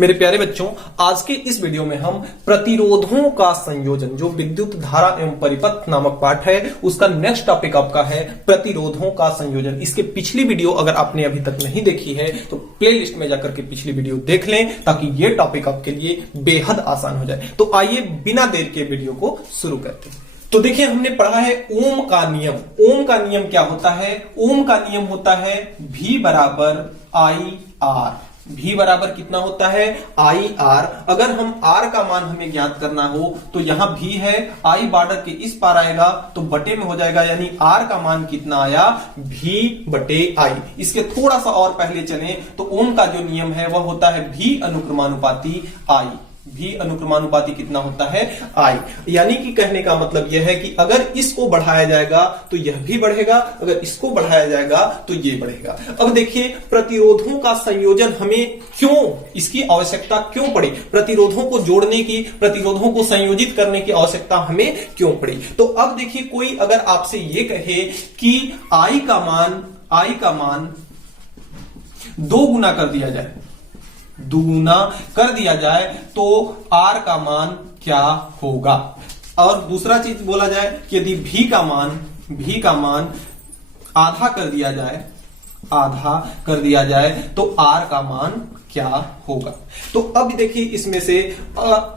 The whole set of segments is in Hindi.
मेरे प्यारे बच्चों, आज के इस वीडियो में हम प्रतिरोधों का संयोजन जो विद्युत धारा एवं परिपथ नामक पाठ है उसका नेक्स्ट टॉपिक आपका है प्रतिरोधों का संयोजन। इसके पिछली वीडियो अगर आपने अभी तक नहीं देखी है तो प्लेलिस्ट में जाकर के पिछली वीडियो देख लें ताकि ये टॉपिक आपके लिए बेहद आसान हो जाए। तो आइए बिना देर के वीडियो को शुरू करते हैं। तो देखिए, हमने पढ़ा है ओम का नियम। ओम का नियम क्या होता है? ओम का नियम होता है V बराबर आई आर। V बराबर कितना होता है? I R. अगर हम R का मान हमें ज्ञात करना हो तो यहां V है, I बॉर्डर के इस पार आएगा तो बटे में हो जाएगा, यानी R का मान कितना आया? V बटे I। इसके थोड़ा सा और पहले चलें तो ओम का जो नियम है वह होता है V अनुक्रमानुपाती I। V अनुक्रमानुपाती कितना होता है? I। यानी कि कहने का मतलब यह है कि अगर इसको बढ़ाया जाएगा तो यह भी बढ़ेगा, अगर इसको बढ़ाया जाएगा तो ये बढ़ेगा। अब देखिए, प्रतिरोधों का संयोजन हमें क्यों, इसकी आवश्यकता क्यों पड़ी? प्रतिरोधों को जोड़ने की, प्रतिरोधों को संयोजित करने की आवश्यकता हमें क्यों पड़ी? तो अब देखिए, कोई अगर आपसे ये कहे कि I का मान 2 गुना कर दिया जाए, दुगुना कर दिया जाए तो R का मान क्या होगा? और दूसरा चीज बोला जाए कि यदि V का मान आधा कर दिया जाए तो R का मान क्या होगा? तो अब देखिए, इसमें से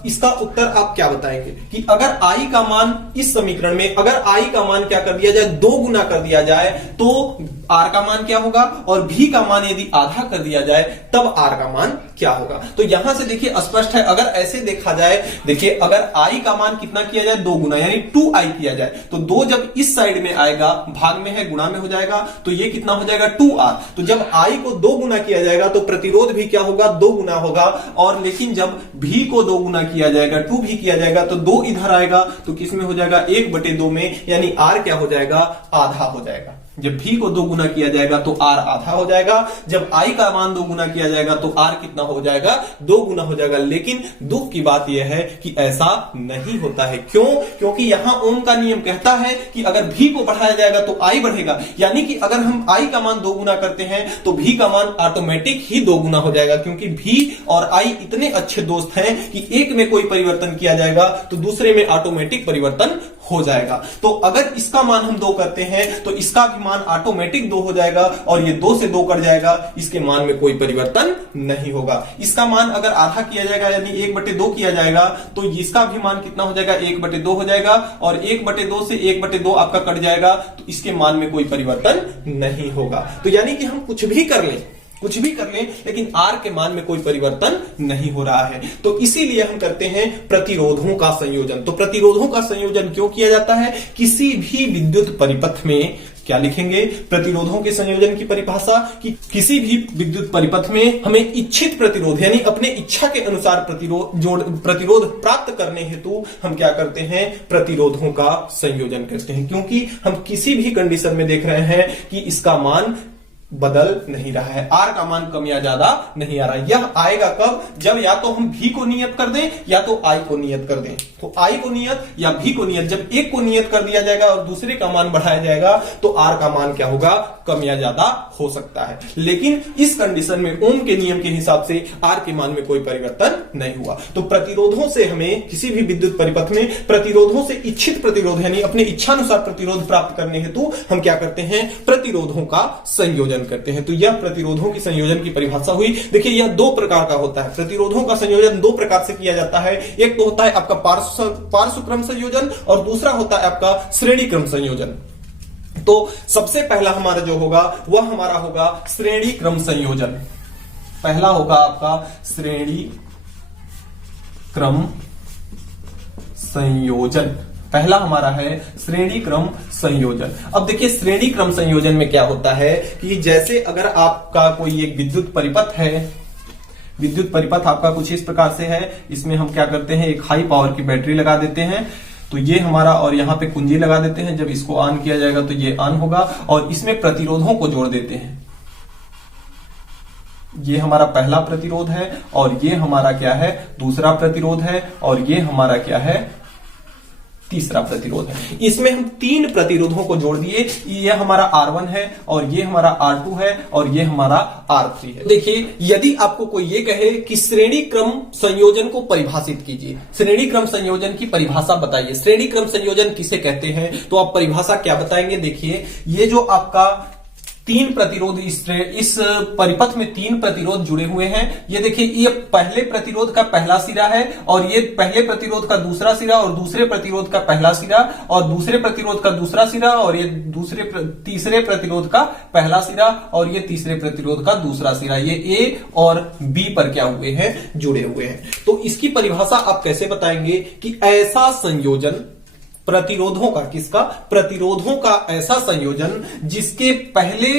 इसका उत्तर आप क्या बताएंगे कि अगर I का मान इस समीकरण में, अगर I का मान क्या कर दिया जाए? 2 गुना कर दिया जाए तो R का मान क्या होगा? और V का मान यदि आधा कर दिया जाए तब R का मान क्या होगा? तो यहां से देखिए स्पष्ट है। अगर ऐसे देखा जाए, देखिए अगर I का मान कितना किया जाए? 2 गुना, यानी 2I किया जाए तो 2 जब इस साइड में आएगा, भाग में है, गुणा में हो जाएगा तो ये कितना हो जाएगा? 2R। तो जब I को 2 गुना किया जाएगा तो प्रतिरोध भी क्या होगा? 2 गुना होगा। और लेकिन जब V को 2 गुना किया जाएगा, 2 भी किया जाएगा तो 2 इधर आएगा तो किसमें हो जाएगा? 1/2 में, यानी R क्या हो जाएगा? आधा हो जाएगा। जब V को 2 गुना किया जाएगा तो R आधा हो जाएगा। जब I का मान 2 गुना किया जाएगा तो R कितना हो जाएगा? 2 गुना हो जाएगा। लेकिन दुख की बात यह है कि ऐसा नहीं होता है। क्यों? क्योंकि यहां ओम का नियम कहता है कि अगर V को बढ़ाया जाएगा तो I बढ़ेगा, यानी कि अगर हम I का मान 2 गुना करते हैं तो V का मान ऑटोमेटिक ही 2 गुना हो जाएगा, क्योंकि V और I इतने अच्छे दोस्त हैं कि एक में कोई परिवर्तन किया जाएगा तो दूसरे में ऑटोमेटिक परिवर्तन हो जाएगा। तो अगर इसका मान हम 2 करते हैं तो इसका भी मान ऑटोमेटिक 2 हो जाएगा, और ये 2 से 2 कट जाएगा, इसके मान में कोई परिवर्तन नहीं होगा। इसका मान अगर आधा किया जाएगा, यानी 1/2 किया जाएगा तो इसका भी मान कितना हो जाएगा? 1/2 हो जाएगा, और 1/2 से 1/2 आपका कट जाएगा तो इसके मान में कोई परिवर्तन नहीं होगा। तो यानी कि हम कुछ भी कर लें लेकिन R के मान में कोई परिवर्तन नहीं हो रहा है। तो इसीलिए हम करते हैं प्रतिरोधों का संयोजन। तो प्रतिरोधों का संयोजन क्यों किया जाता है? किसी भी विद्युत परिपथ में क्या लिखेंगे? प्रतिरोधों के संयोजन की परिभाषा कि किसी भी विद्युत परिपथ में हमें इच्छित प्रतिरोध, यानी अपने इच्छा के अनुसार प्रतिरोध प्राप्त करने हेतु हम क्या करते हैं? प्रतिरोधों का संयोजन करते हैं। क्योंकि हम किसी भी कंडीशन में देख रहे हैं कि इसका मान बदल नहीं रहा है, R का मान कम या ज्यादा नहीं आ रहा है। यह आएगा कब? जब या तो हम V को नियत कर दें या तो I को नियत कर दें। तो I को नियत या V को नियत, जब एक को नियत कर दिया जाएगा और दूसरे का मान बढ़ाया जाएगा तो R का मान क्या होगा? कम या ज्यादा हो सकता है। लेकिन इस कंडीशन में ओम के नियम के हिसाब से R के मान में कोई परिवर्तन नहीं हुआ। तो प्रतिरोधों से हमें किसी भी विद्युत परिपथ में प्रतिरोधों से इच्छित प्रतिरोध, यानी अपने इच्छानुसार प्रतिरोध प्राप्त करने हेतु हम क्या करते हैं? प्रतिरोधों का संयोजन करते हैं। तो यह प्रतिरोधों की संयोजन की परिभाषा हुई। देखिए, यह 2 प्रकार का होता है। प्रतिरोधों का संयोजन 2 प्रकार से किया जाता है। एक तो होता है आपका पार्श्व क्रम संयोजन और दूसरा होता है आपका श्रेणी क्रम संयोजन। तो सबसे पहला हमारा जो होगा वह हमारा होगा श्रेणी क्रम संयोजन। पहला होगा आपका श्रेणी क्रम संयोजन। पहला हमारा है श्रेणी क्रम संयोजन। अब देखिए, श्रेणी क्रम संयोजन में क्या होता है कि जैसे अगर आपका कोई एक विद्युत परिपथ है, विद्युत परिपथ आपका कुछ इस प्रकार से है, इसमें हम क्या करते हैं? एक हाई पावर की बैटरी लगा देते हैं। तो ये हमारा, और यहां पे कुंजी लगा देते हैं। जब इसको ऑन किया जाएगा तो ये ऑन होगा, और इसमें प्रतिरोधों को जोड़ देते हैं। ये हमारा पहला प्रतिरोध है, और ये हमारा क्या है? दूसरा प्रतिरोध है, और ये हमारा क्या है? तीसरा प्रतिरोध है। इसमें हम 3 प्रतिरोधों को जोड़ दिए, ये हमारा R1 है और ये हमारा R2 है और ये हमारा R3 है। देखिए, यदि आपको कोई ये कहे कि श्रेणी क्रम संयोजन को परिभाषित कीजिए, श्रेणी क्रम संयोजन की परिभाषा बताइए, श्रेणी क्रम संयोजन किसे कहते हैं, तो आप परिभाषा क्या बताएंगे? देखिए, ये जो आपका 3 प्रतिरोध इस परिपथ में 3 प्रतिरोध जुड़े हुए हैं। ये देखिए, ये पहले प्रतिरोध का पहला सिरा है और ये पहले प्रतिरोध का दूसरा सिरा और दूसरे प्रतिरोध का पहला सिरा और दूसरे प्रतिरोध का दूसरा सिरा और ये तीसरे प्रतिरोध का पहला सिरा और ये तीसरे प्रतिरोध का दूसरा सिरा, ये ए और बी पर क्या हुए हैं? जुड़े हुए हैं। तो इसकी परिभाषा आप कैसे बताएंगे कि ऐसा संयोजन प्रतिरोधों का, किसका? प्रतिरोधों का ऐसा संयोजन जिसके पहले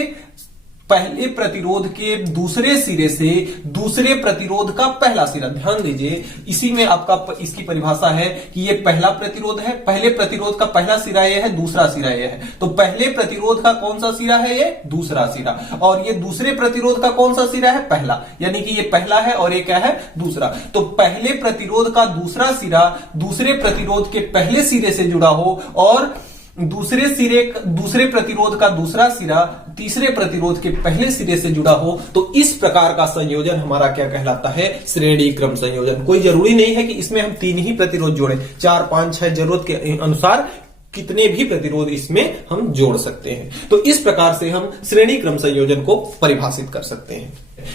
प्रतिरोध के दूसरे सिरे से दूसरे प्रतिरोध का पहला सिरा, ध्यान दीजिए, इसी में आपका इसकी परिभाषा है कि ये पहला प्रतिरोध है, पहले प्रतिरोध का पहला सिरा ये है, दूसरा सिरा ये है, तो पहले प्रतिरोध का कौन सा सिरा है? ये दूसरा सिरा, और ये दूसरे प्रतिरोध का कौन सा सिरा है? पहला, यानी कि ये पहला है और ये क्या है? दूसरा। तो पहले प्रतिरोध का दूसरा सिरा दूसरे प्रतिरोध के पहले सिरे से जुड़ा हो और दूसरे प्रतिरोध का दूसरा सिरा तीसरे प्रतिरोध के पहले सिरे से जुड़ा हो, तो इस प्रकार का संयोजन हमारा क्या कहलाता है? श्रेणी क्रम संयोजन। कोई जरूरी नहीं है कि इसमें हम 3 ही प्रतिरोध जोड़ें, 4, 5, 6 जरूरत के अनुसार कितने भी प्रतिरोध इसमें हम जोड़ सकते हैं। तो इस प्रकार से हम श्रेणी क्रम संयोजन को परिभाषित कर सकते हैं।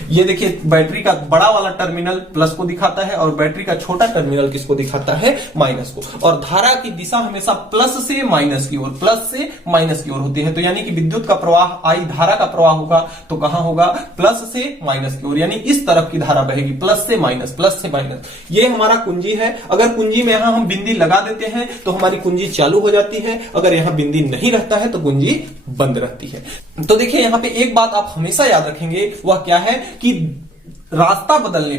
ये देखिए, बैटरी का बड़ा वाला टर्मिनल प्लस को दिखाता है और बैटरी का छोटा टर्मिनल किसको दिखाता है? माइनस को। और धारा की दिशा हमेशा प्लस से माइनस की ओर, प्लस से माइनस की ओर होती है। तो यानी कि विद्युत का प्रवाह आई, धारा का प्रवाह होगा तो कहां होगा? प्लस से माइनस की ओर, यानी इस तरफ की धारा बहेगी, प्लस से माइनस, प्लस से माइनस। ये हमारा कुंजी है। अगर कुंजी में यहां हम बिंदी लगा देते हैं तो हमारी कुंजी चालू हो जाती है, अगर यहां बिंदी नहीं रहता है तो कुंजी बंद रहती है। तो देखिए, यहां पे एक बात आप हमेशा याद रखेंगे, वह क्या है कि रास्ता बदलने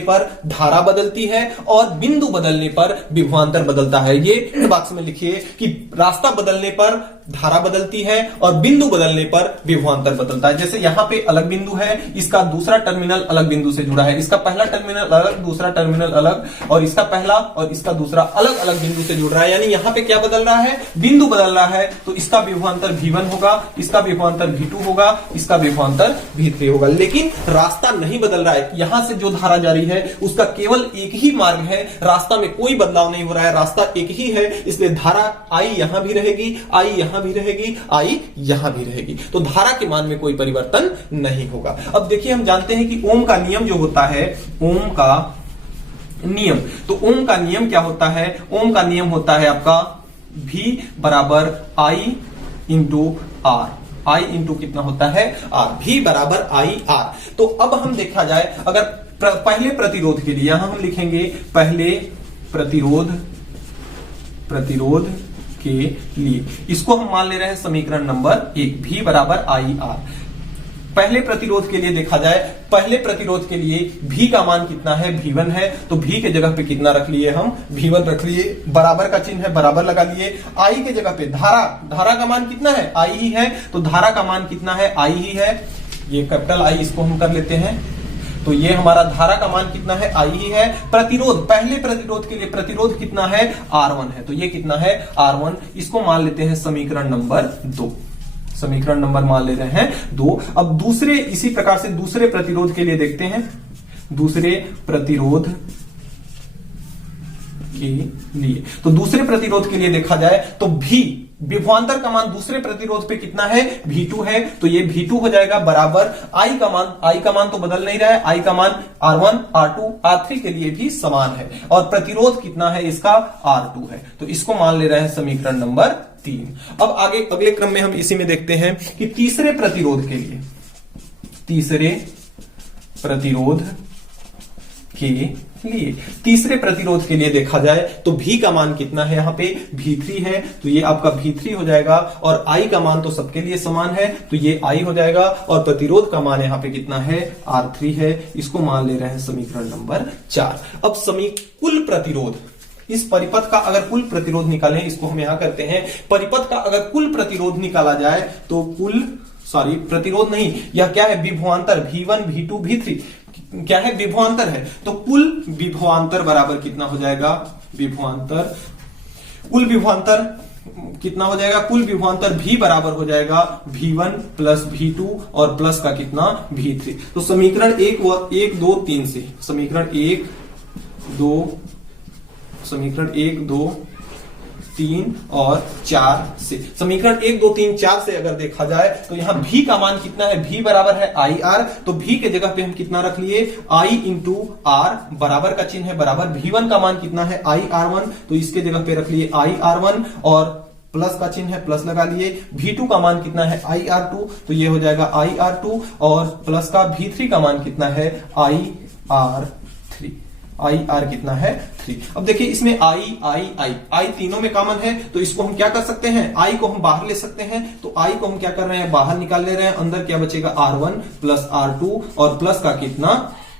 पर धारा बदलती है और बिंदु बदलने पर विभवांतर बदलता है। ये बॉक्स में लिखिए कि रास्ता बदलने पर धारा बदलती है और बिंदु बदलने पर विभवांतर बदलता है। जैसे यहां पे अलग बिंदु है, इसका दूसरा टर्मिनल अलग बिंदु से जुड़ा है, इसका पहला टर्मिनल अलग, दूसरा टर्मिनल अलग, और इसका पहला और इसका दूसरा अलग अलग बिंदु से जुड़ रहा है। यानी यहां पे क्या बदल रहा है? बिंदु बदल रहा है। तो इसका विभवांतर V1 होगा, इसका विभवांतर V2 होगा, इसका विभवांतर V3 होगा। लेकिन रास्ता नहीं बदल रहा है। यहां से जो धारा जारी है उसका केवल एक ही मार्ग है, रास्ता में कोई बदलाव नहीं हो रहा है, रास्ता एक ही है। इसलिए धारा आई यहां भी रहेगी, आई यहां भी रहेगी, आई यहां भी रहेगी। तो धारा के मान में कोई परिवर्तन नहीं होगा। अब देखिए, हम जानते हैं कि ओम का नियम जो होता है, ओम का नियम, तो ओम का नियम क्या होता है? ओम का नियम होता है आपका V बराबर I into R. I into कितना होता है? R। V बराबर I R। तो अब हम देखा जाए, अगर पहले प्रतिरोध के लिए यहां हम लिखेंगे पहले प्रतिरोध के लिए, इसको हम मान ले रहे हैं समीकरण नंबर 1, V बराबर I R। पहले प्रतिरोध के लिए देखा जाए, पहले प्रतिरोध के लिए V का मान कितना है? V1 है। तो V के जगह पे कितना रख लिए हम? V1 रख लिए, बराबर का चिन्ह है, बराबर लगा लिए। I के जगह पे धारा का मान कितना है? I ही है। तो धारा का मान कितना है? I ही है। ये कैपिटल I इसको हम कर लेते हैं। तो ये हमारा धारा का मान कितना है? I ही है। प्रतिरोध, पहले प्रतिरोध के लिए प्रतिरोध कितना है? R1 है। तो ये कितना है? R1। इसको मान लेते हैं समीकरण नंबर 2, समीकरण नंबर मान ले रहे हैं 2। अब दूसरे, इसी प्रकार से दूसरे प्रतिरोध के लिए देखते हैं। दूसरे प्रतिरोध के लिए, तो दूसरे प्रतिरोध के लिए देखा जाए तो V, विभवांतर का मान दूसरे प्रतिरोध पे कितना है? V2 है। तो ये V2 हो जाएगा बराबर I का मान तो बदल नहीं रहा है, I का मान R1, R2, R3 के लिए भी समान है, और प्रतिरोध कितना है इसका? R2 है। तो इसको मान ले रहे हैं समीकरण नंबर 3। अब आगे अगले क्रम में हम इसी में देखते हैं कि तीसरे प्रतिरोध के लिए, तीसरे प्रतिरोध के लिए देखा जाए तो V का मान कितना है? यहाँ पे V3 है। तो ये आपका V3 हो जाएगा, और I का मान तो सबके लिए समान है, तो ये I हो जाएगा, और प्रतिरोध का मान यहाँ पे कितना है? R3 है। इसको मान ले रहे हैं समीकरण नंबर 4। अब कुल प्रतिरोध, इस परिपथ का अगर कुल प्रतिरोध निकालें, इसको हम यहां करते हैं, परिपथ का अगर कुल प्रतिरोध निकाला जाए तो प्रतिरोध नहीं, यह क्या है? विभवांतर, V1, V2, V3 क्या है? विभवांतर है। तो कुल विभवांतर बराबर कितना हो जाएगा? विभवांतर कुल विभवांतर कितना हो जाएगा, कुल विभवांतर V बराबर हो जाएगा V1 प्लस V2 और प्लस का कितना V3। तो समीकरण 1 2 3 से समीकरण 1 2 3 और 4 से समीकरण 1 2 3 4 से अगर देखा जाए तो यहां V का मान कितना है, V बराबर है IR। तो V के जगह पे हम कितना रख लिए I इंटू R, बराबर का चिन्ह है बराबर। V1 का मान कितना है IR1, तो इसके जगह पे रख लिए IR1 और प्लस का चिन्ह है प्लस लगा लिए। V2 का मान कितना है IR2, तो ये हो जाएगा IR2 और प्लस का V3 का मान कितना है IR3। IR कितना है 3। अब देखिए इसमें I तीनों में कॉमन है, तो इसको हम क्या कर सकते हैं, I को हम बाहर ले सकते हैं। तो I को हम क्या कर रहे हैं, बाहर निकाल ले रहे हैं। अंदर क्या बचेगा R1 प्लस R2 और प्लस का कितना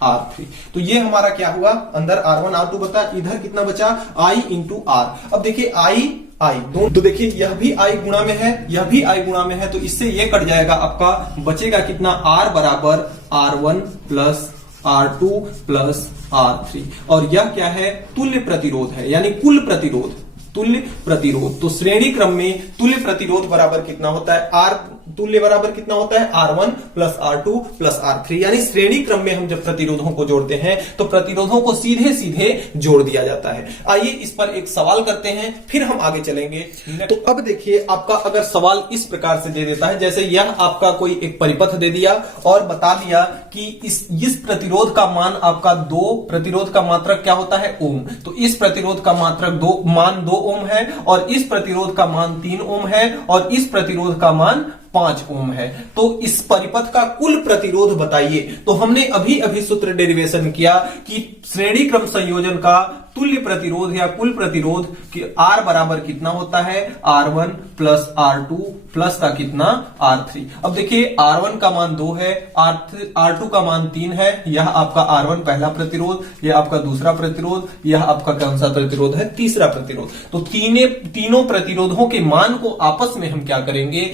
R3। तो ये हमारा क्या हुआ, अंदर R1 R2 बता, इधर कितना बचा I इंटू R। अब देखिए I दो, तो देखिए यह भी I गुणा में है, यह भी I गुणा में है, तो इससे ये कट जाएगा, आपका बचेगा कितना R बराबर R1 plus R2 plus R3। और यह क्या है, तुल्य प्रतिरोध है, यानी कुल प्रतिरोध, तुल्य प्रतिरोध। तो श्रेणी क्रम में तुल्य प्रतिरोध बराबर कितना होता है, R तुल्य बराबर कितना होता है R1 plus R2 plus R3। यानी श्रेणी क्रम में हम जब प्रतिरोधों को जोड़ते हैं तो प्रतिरोधों को सीधे सीधे जोड़ दिया जाता है। आइए इस पर एक सवाल करते हैं, फिर हम आगे चलेंगे। तो अब देखिए आपका अगर सवाल इस प्रकार से दे देता है, जैसे यह आपका कोई एक परिपथ दे दिया और बता दिया कि इस प्रतिरोध का मान आपका 2, प्रतिरोध का मात्रक क्या होता है ओम। तो इस प्रतिरोध का मात्रक मान 2 ओम है और इस प्रतिरोध का मान 3 ओम है और इस प्रतिरोध का मान 5 ओम है। तो इस परिपथ का कुल प्रतिरोध बताइए। तो हमने अभी अभी सूत्र डेरिवेशन किया कि श्रेणी क्रम संयोजन का तुल्य प्रतिरोध या कुल प्रतिरोध कि R बराबर कितना होता है, R1 प्लस R2 प्लस का कितना R3। अब देखिए R1 का मान 2 है, R2 का मान 3 है। यह आपका R1 पहला प्रतिरोध, यह आपका दूसरा प्रतिरोध, यह आपका कौन सा प्रतिरोध है, तीसरा प्रतिरोध। तो तीनों प्रतिरोधों के मान को आपस में हम क्या करेंगे,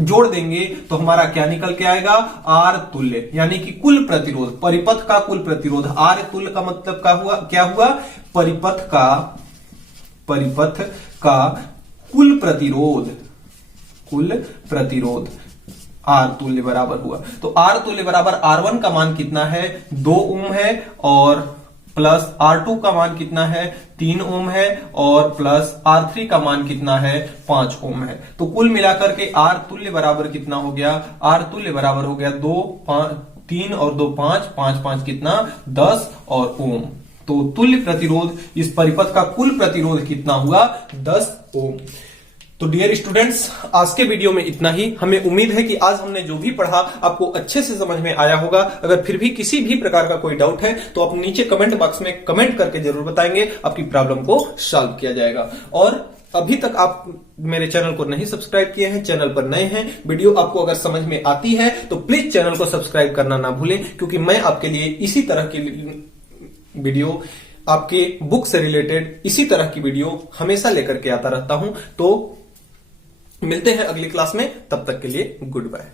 जोड़ देंगे। तो हमारा क्या निकल के आएगा, R तुल्य, यानी कि कुल प्रतिरोध, परिपथ का कुल प्रतिरोध। R तुल्य का मतलब क्या हुआ, परिपथ का कुल प्रतिरोध R तुल्य बराबर हुआ। तो R तुल्य बराबर R1 का मान कितना है, 2 ओम है और प्लस R2 का मान कितना है, 3 ओम है और प्लस R3 का मान कितना है, 5 ओम है। तो कुल मिलाकर के R तुल्य बराबर कितना हो गया, R तुल्य बराबर हो गया 3 और 2 5 5 कितना 10 और ओम। तो तुल्य प्रतिरोध इस परिपथ का कुल प्रतिरोध कितना हुआ, 10 ओम। तो डियर स्टूडेंट्स, आज के वीडियो में इतना ही। हमें उम्मीद है कि आज हमने जो भी पढ़ा आपको अच्छे से समझ में आया होगा। अगर फिर भी किसी भी प्रकार का कोई डाउट है तो आप नीचे कमेंट बॉक्स में कमेंट करके जरूर बताएंगे, आपकी प्रॉब्लम को सॉल्व किया जाएगा। और अभी तक आप मेरे चैनल को नहीं सब्सक्राइब किए हैं, चैनल पर नए हैं, वीडियो आपको अगर समझ में आती है तो प्लीज चैनल को सब्सक्राइब करना ना भूलें, क्योंकि मैं आपके लिए इसी तरह की वीडियो, आपके बुक से रिलेटेड इसी तरह की वीडियो हमेशा लेकर के आता रहता हूं। तो मिलते हैं अगली क्लास में, तब तक के लिए गुड बाय।